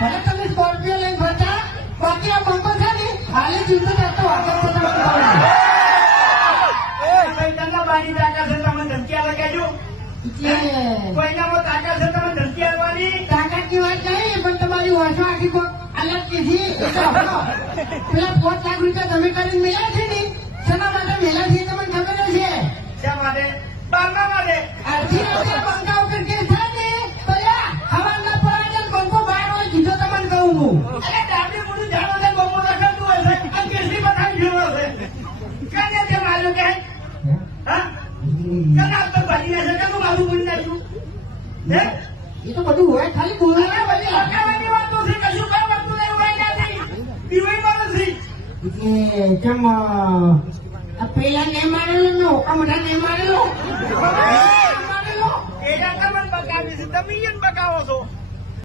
ભલે તમે સ્કોર્પિયો લઈને ફરતા બાકી આ બંકો છે ને હાલે જીવતો જતો આગળ બાની તાકાત છે તમે ધમકી લગાડજો કોઈનામાં તાકાત છે તમે ધમકી આવવાની તાકાતની વાત નહીં પણ તમારી વાસો આખી કોક અલગ કીધી પેલા 5 લાખ રૂપિયા તમે કરીને મેળ્યા છે ને શેના માટે મેળ્યા છે તમને ખબર છે શા માટે બારમા માટે અડધી રાતે બંકા ઉપર કેસ થાય ને ભલા હવાના પરાજન બંકો બહાર હોય કીધો તમને કહું હું અરે ડાબી મોઢું જાણો છે બહુ રખડતું હોય છે આ કેસરી બતાવી ગયો છે કાને તે માર્યો કે હા કના તો ભાજી ના છે કે મારું બોલી નાખ્યું હે એ તો બધું હોય ખાલી બોલવા બધી હકાવાની વાતો છે કશું કઈ વસ્તુ નહીં હોય નથી પીવાય માં નથી એટલે કેમ આ પેલા ને મારેલો ને ઓકા મોટા ને મારેલો